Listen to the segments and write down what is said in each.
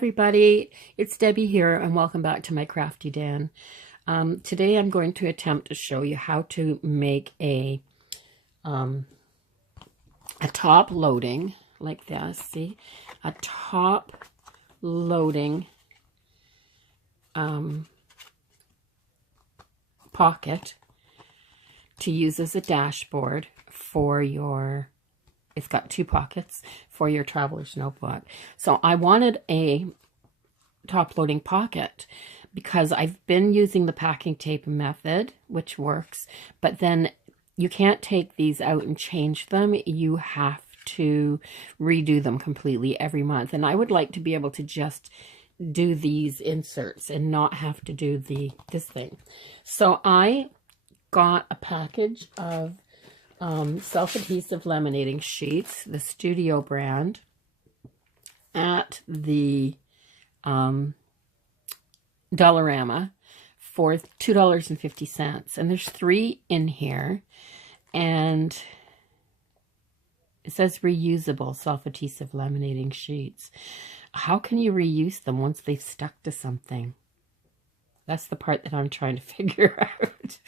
everybody, it's Debbie here and welcome back to my Crafty Den. Today I'm going to attempt to show you how to make a top loading like this. See, a top loading pocket to use as a dashboard for your, it's got two pockets for your traveler's notebook. So I wanted a top loading pocket because I've been using the packing tape method, which works, but then you can't take these out and change them. You have to redo them completely every month. And I would like to be able to just do these inserts and not have to do this thing. So I got a package of self-adhesive laminating sheets, the Studio brand, at the Dollarama for $2.50. And there's 3 in here. And it says reusable self-adhesive laminating sheets. How can you reuse them once they've stuck to something? That's the part that I'm trying to figure out.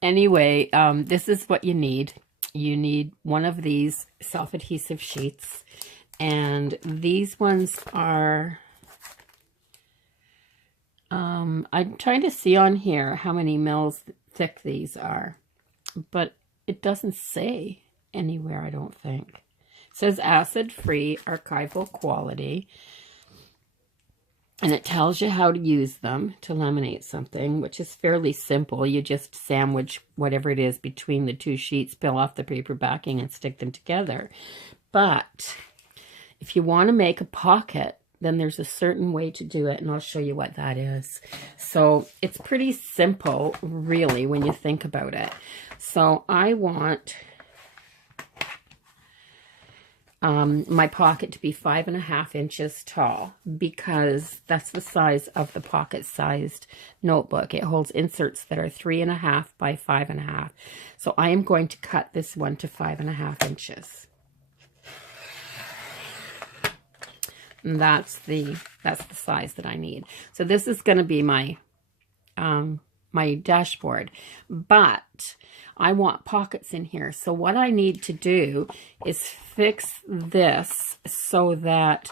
Anyway, this is what you need. You need one of these self-adhesive sheets. And these ones are, I'm trying to see on here how many mils thick these are. But it doesn't say anywhere, I don't think. It says acid-free, archival quality. And it tells you how to use them to laminate something, which is fairly simple. You just sandwich whatever it is between the two sheets, peel off the paper backing, and stick them together. But if you want to make a pocket, then there's a certain way to do it, and I'll show you what that is. So it's pretty simple, really, when you think about it. So I want my pocket to be 5.5 inches tall because that's the size of the pocket-sized notebook. It holds inserts that are 3.5 by 5.5. So I am going to cut this one to 5.5 inches. And that's the size that I need. So this is going to be my my dashboard, but I want pockets in here. So what I need to do is fix this so that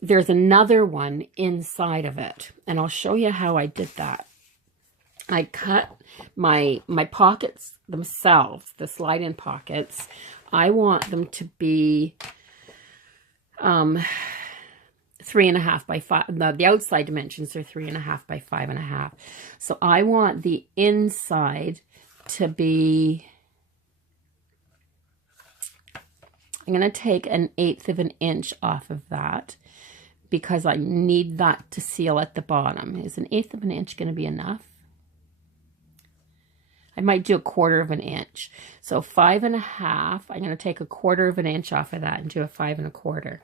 there's another one inside of it. And I'll show you how I did that. I cut my pockets themselves, the slide-in pockets. I want them to be 3.5 by 5. The outside dimensions are 3.5 by 5.5. So I want the inside to be, I'm going to take 1/8 of an inch off of that because I need that to seal at the bottom. Is 1/8 of an inch going to be enough? I might do 1/4 of an inch. So 5.5, I'm going to take 1/4 of an inch off of that and do a 5 1/4.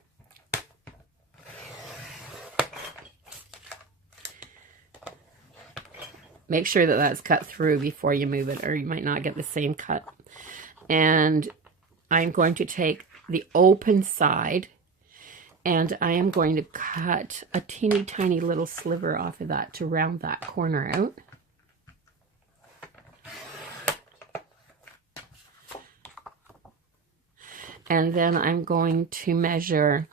Make sure that that's cut through before you move it, or you might not get the same cut. And I'm going to take the open side, and I am going to cut a teeny tiny little sliver off of that to round that corner out. And then I'm going to measure,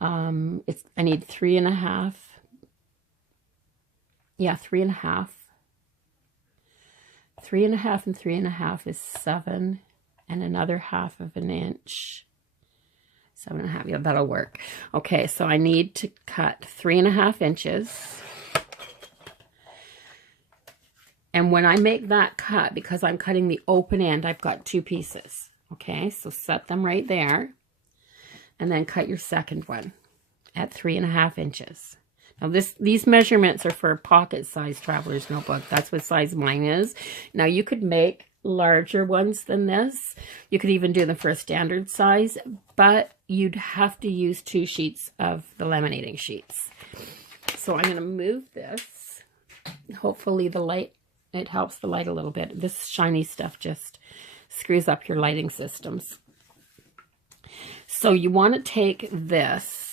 I need 3.5. Yeah, 3.5. 3.5 and 3.5 is 7, and another 1/2 of an inch. 7.5. Yeah, that'll work. Okay, so I need to cut 3.5 inches. And when I make that cut, because I'm cutting the open end, I've got 2 pieces. Okay, so set them right there, and then cut your second one at 3.5 inches. Now these measurements are for a pocket-sized traveler's notebook. That's what size mine is. Now you could make larger ones than this. You could even do them for a standard size, but you'd have to use 2 sheets of the laminating sheets. So I'm going to move this. Hopefully the light, it helps the light a little bit. This shiny stuff just screws up your lighting systems. So you want to take this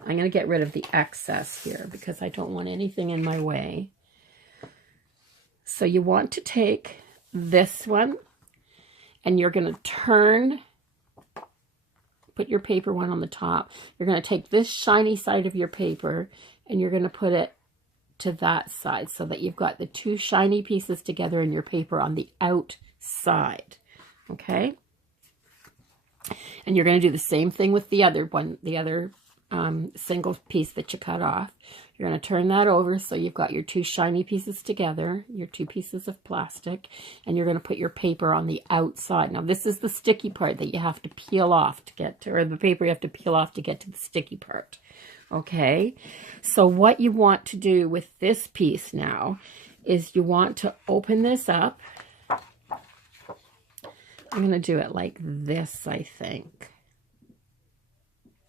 I'm going to get rid of the excess here because I don't want anything in my way. So you want to take this one and you're going to turn, put your paper one on the top. You're going to take this shiny side of your paper and you're going to put it to that side so that you've got the two shiny pieces together in your paper on the outside. Okay? And you're going to do the same thing with the other one, the other single piece that you cut off. You're going to turn that over so you've got your two shiny pieces together, your two pieces of plastic, and you're going to put your paper on the outside. Now this is the sticky part that you have to peel off to get to, or the paper you have to peel off to get to the sticky part. Okay, so what you want to do with this piece now is you want to open this up. I'm going to do it like this, I think.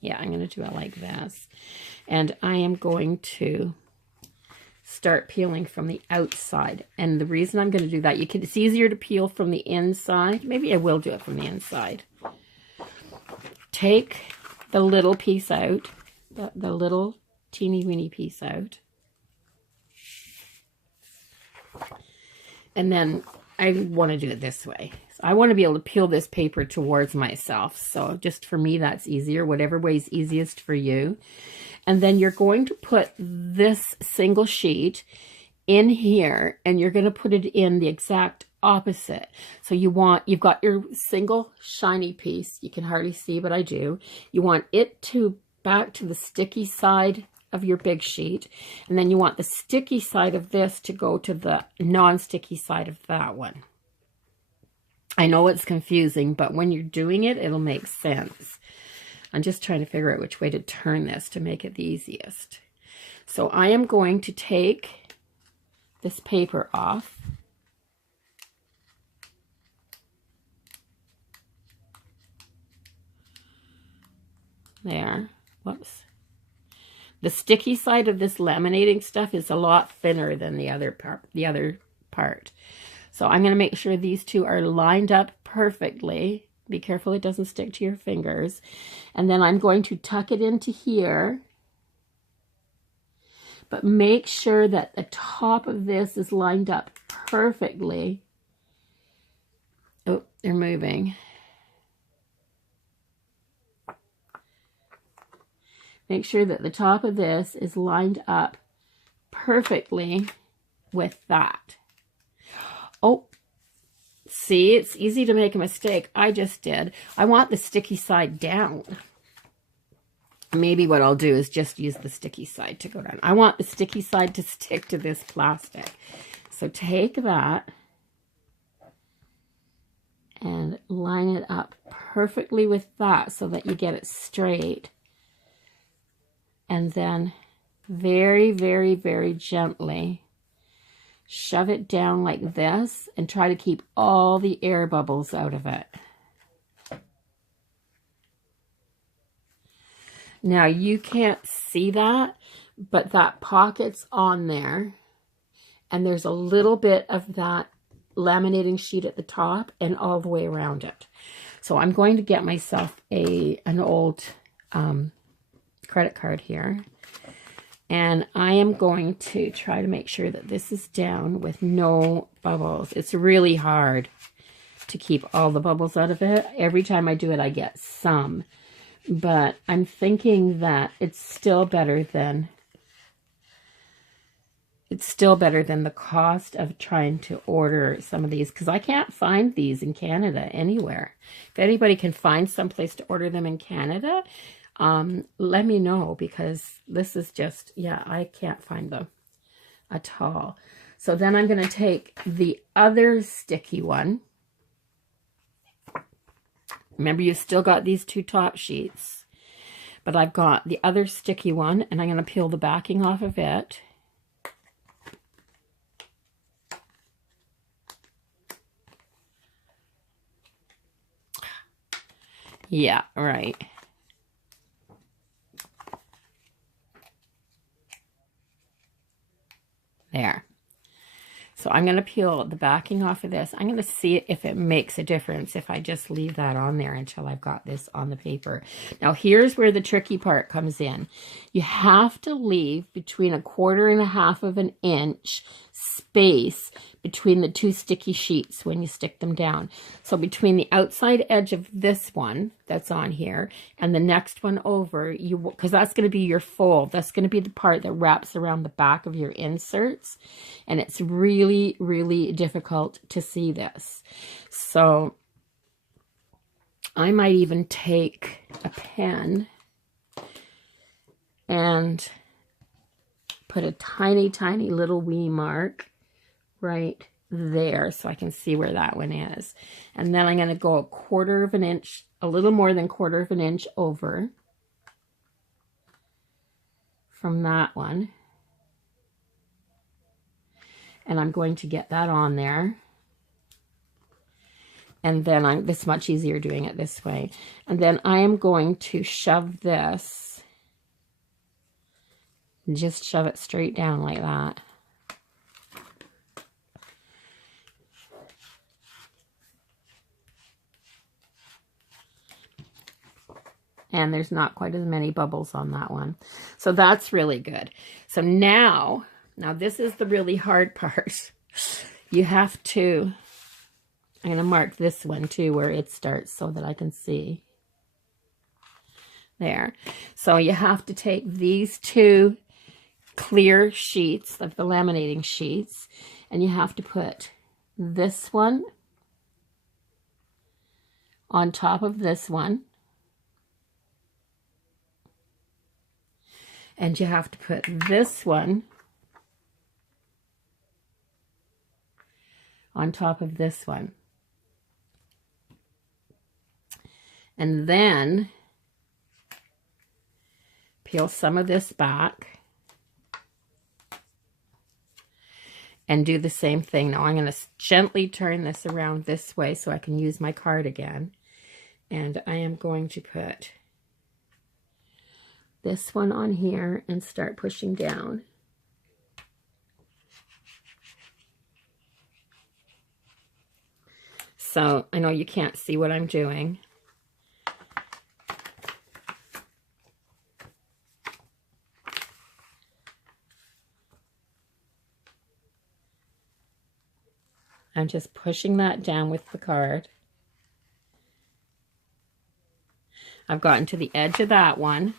Yeah, I'm going to do it like this. And I am going to start peeling from the outside. And the reason I'm going to do that, it's easier to peel from the inside. Maybe I will do it from the inside. Take the little piece out, the little teeny weeny piece out. And then I want to do it this way. So I want to be able to peel this paper towards myself. So just for me, that's easier, whatever way is easiest for you. And then you're going to put this single sheet in here and you're going to put it in the exact opposite. So you've got your single shiny piece. You can hardly see, but I do. You want it to back to the sticky side of your big sheet, and then you want the sticky side of this to go to the non-sticky side of that one. I know it's confusing, but when you're doing it, it'll make sense. I'm just trying to figure out which way to turn this to make it the easiest. So I am going to take this paper off. There. Whoops. The sticky side of this laminating stuff is a lot thinner than the other part. So I'm going to make sure these two are lined up perfectly. Be careful it doesn't stick to your fingers. And then I'm going to tuck it into here. But make sure that the top of this is lined up perfectly. Oh, they're moving. Make sure that the top of this is lined up perfectly with that. Oh, see, it's easy to make a mistake. I just did. I want the sticky side down. Maybe what I'll do is just use the sticky side to go down. I want the sticky side to stick to this plastic. So take that and line it up perfectly with that so that you get it straight. And then very, very, very gently shove it down like this and try to keep all the air bubbles out of it. Now you can't see that, but that pocket's on there and there's a little bit of that laminating sheet at the top and all the way around it. So I'm going to get myself an old credit card here, and I am going to try to make sure that this is down with no bubbles. It's really hard to keep all the bubbles out of it. Every time I do it, I get some, but I'm thinking that it's still better than the cost of trying to order some of these, because I can't find these in Canada anywhere. If anybody can find someplace to order them in Canada, let me know, because this is just, yeah, I can't find them at all. So then I'm going to take the other sticky one. Remember, you've still got these two top sheets, but I've got the other sticky one, and I'm going to peel the backing off of it. Yeah, right. There. So So I'm going to peel the backing off of this. I'm going to see if it makes a difference if I just leave that on there until I've got this on the paper. Now here's where the tricky part comes in. You have to leave between 1/4 of an inch space between the two sticky sheets when you stick them down. So between the outside edge of this one that's on here and the next one over, because that's going to be your fold. That's going to be the part that wraps around the back of your inserts. And it's really, really difficult to see this. So I might even take a pen and put a tiny, tiny little wee mark right there so I can see where that one is. And then I'm going to go 1/4 of an inch, a little more than 1/4 of an inch over from that one. And I'm going to get that on there. And then it's much easier doing it this way. And then I am going to shove this, just shove it straight down like that. And there's not quite as many bubbles on that one. So that's really good. So now this is the really hard part. You have to, I'm going to mark this one too where it starts so that I can see. There. So you have to take these two clear sheets, like the laminating sheets, and you have to put this one on top of this one. And you have to put this one on top of this one. And then peel some of this back and do the same thing. Now I'm going to gently turn this around this way so I can use my card again. And I am going to put this one on here and start pushing down. So I know you can't see what I'm doing. I'm just pushing that down with the card. I've gotten to the edge of that one.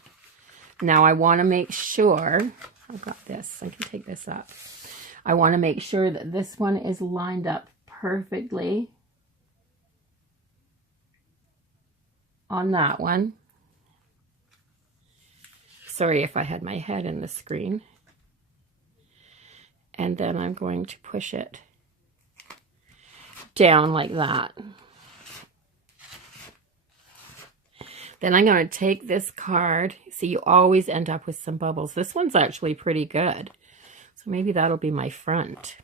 Now I want to make sure, I've got this, I can take this up. I want to make sure that this one is lined up perfectly on that one. Sorry if I had my head in the screen. And then I'm going to push it down like that. Then I'm going to take this card. See, you always end up with some bubbles. This one's actually pretty good. So maybe that'll be my front.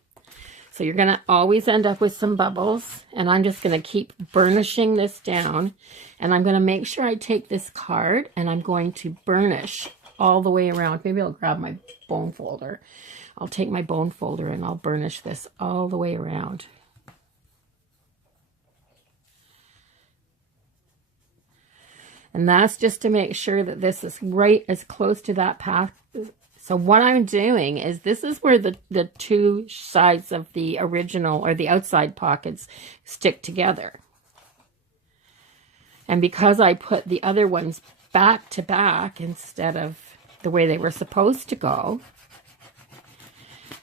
So you're going to always end up with some bubbles. And I'm just going to keep burnishing this down. And I'm going to make sure I take this card and I'm going to burnish all the way around. Maybe I'll grab my bone folder. I'll take my bone folder and I'll burnish this all the way around. And that's just to make sure that this is right as close to that path. So what I'm doing is this is where the two sides of the original or the outside pockets stick together. And because I put the other ones back to back instead of the way they were supposed to go,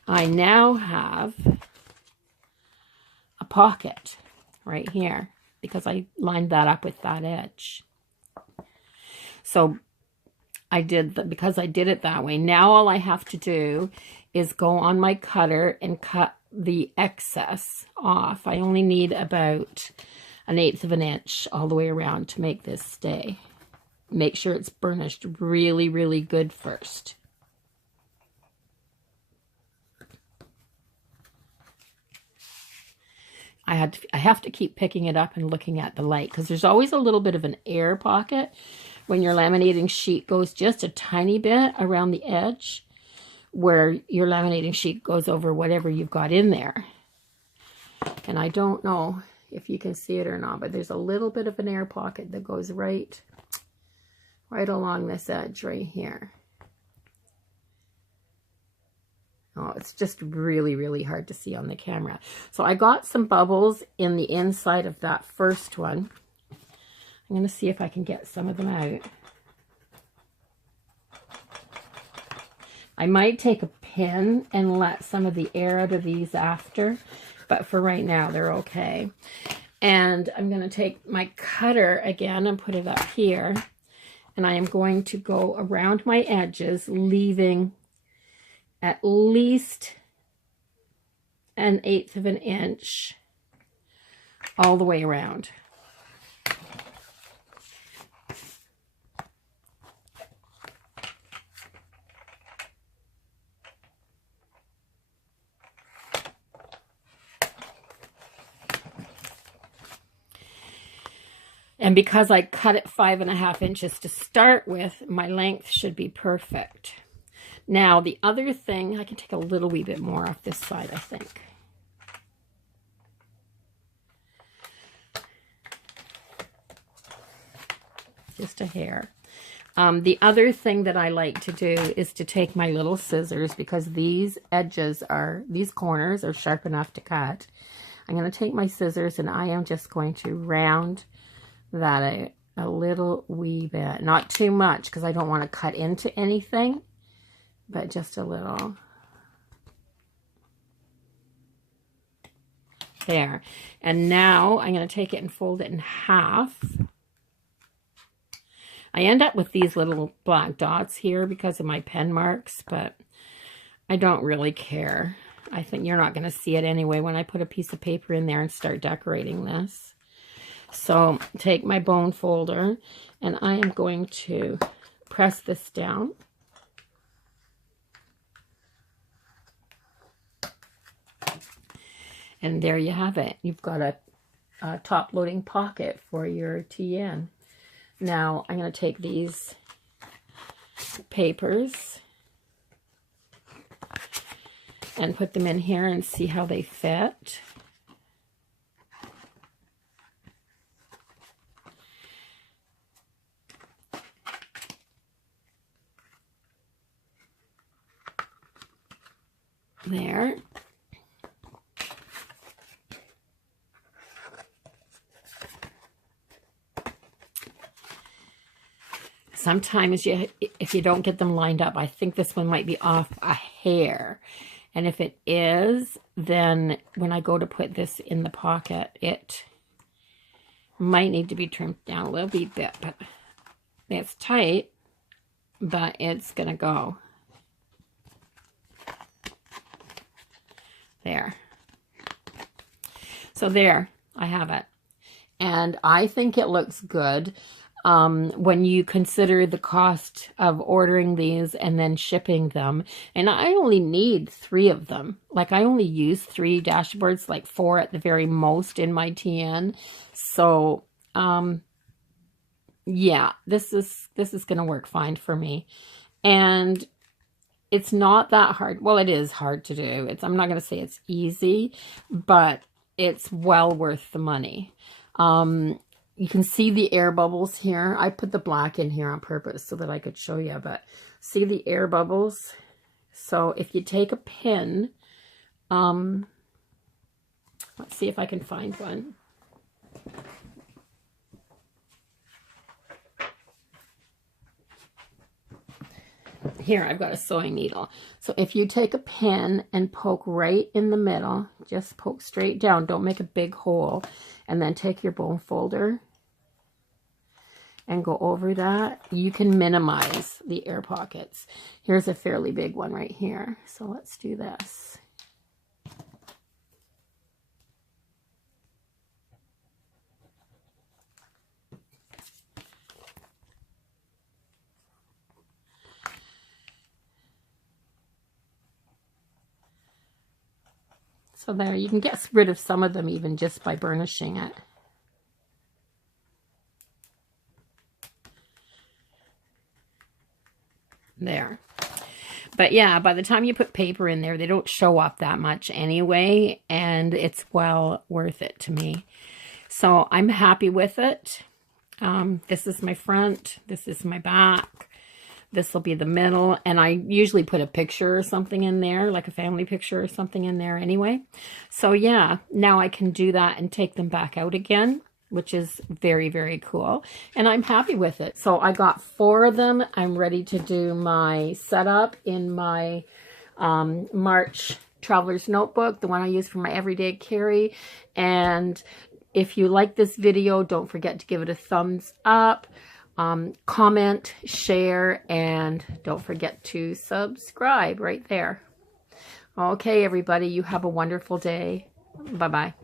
I now have a pocket right here because I lined that up with that edge. So because I did it that way, now all I have to do is go on my cutter and cut the excess off. I only need about 1/8 of an inch all the way around to make this stay. Make sure it's burnished really, really good first. I have to keep picking it up and looking at the light because there's always a little bit of an air pocket when your laminating sheet goes just a tiny bit around the edge where your laminating sheet goes over whatever you've got in there. And I don't know if you can see it or not, but there's a little bit of an air pocket that goes right along this edge right here. Oh, it's just really, really hard to see on the camera. So I got some bubbles in the inside of that first one. I'm going to see if I can get some of them out. I might take a pin and let some of the air out of these after, but for right now, they're okay. And I'm going to take my cutter again and put it up here. And I am going to go around my edges, leaving at least 1/8 of an inch all the way around. And because I cut it 5.5 inches to start with, my length should be perfect. Now, the other thing, I can take a little wee bit more off this side, I think. Just a hair. The other thing that I like to do is to take my little scissors, because these corners are sharp enough to cut. I'm going to take my scissors and I am just going to round that a little wee bit. Not too much, because I don't want to cut into anything, but just a little. There. And now I'm going to take it and fold it in half. I end up with these little black dots here because of my pen marks, but I don't really care. I think you're not going to see it anyway when I put a piece of paper in there and start decorating this. So take my bone folder and I am going to press this down. And there you have it. You've got a top-loading pocket for your TN. Now I'm going to take these papers and put them in here and see how they fit. There. Sometimes if you don't get them lined up, I think this one might be off a hair. And if it is, then when I go to put this in the pocket, it might need to be trimmed down a little bit, but it's tight, but it's going to go. There. So there, I have it. And I think it looks good when you consider the cost of ordering these and then shipping them. And I only need 3 of them. Like, I only use 3 dashboards, like 4 at the very most in my TN. So, yeah, this is going to work fine for me. And it's not that hard. Well, it is hard to do. I'm not going to say it's easy, but it's well worth the money. You can see the air bubbles here. I put the black in here on purpose so that I could show you, but see the air bubbles? So if you take a pin, let's see if I can find one. Here, I've got a sewing needle. So if you take a pin and poke right in the middle, just poke straight down, don't make a big hole, and then take your bone folder and go over that, you can minimize the air pockets. Here's a fairly big one right here. So let's do this. So there, you can get rid of some of them even just by burnishing it. There. But yeah, by the time you put paper in there, they don't show up that much anyway, and it's well worth it to me. So I'm happy with it. This is my front. This is my back. This will be the middle. And I usually put a picture or something in there, like a family picture or something in there anyway. So yeah, now I can do that and take them back out again, which is very, very cool. And I'm happy with it. So I got 4 of them. I'm ready to do my setup in my March Traveler's Notebook, the one I use for my everyday carry. And if you like this video, don't forget to give it a thumbs up, comment, share, and don't forget to subscribe right there. Okay, everybody, you have a wonderful day. Bye-bye.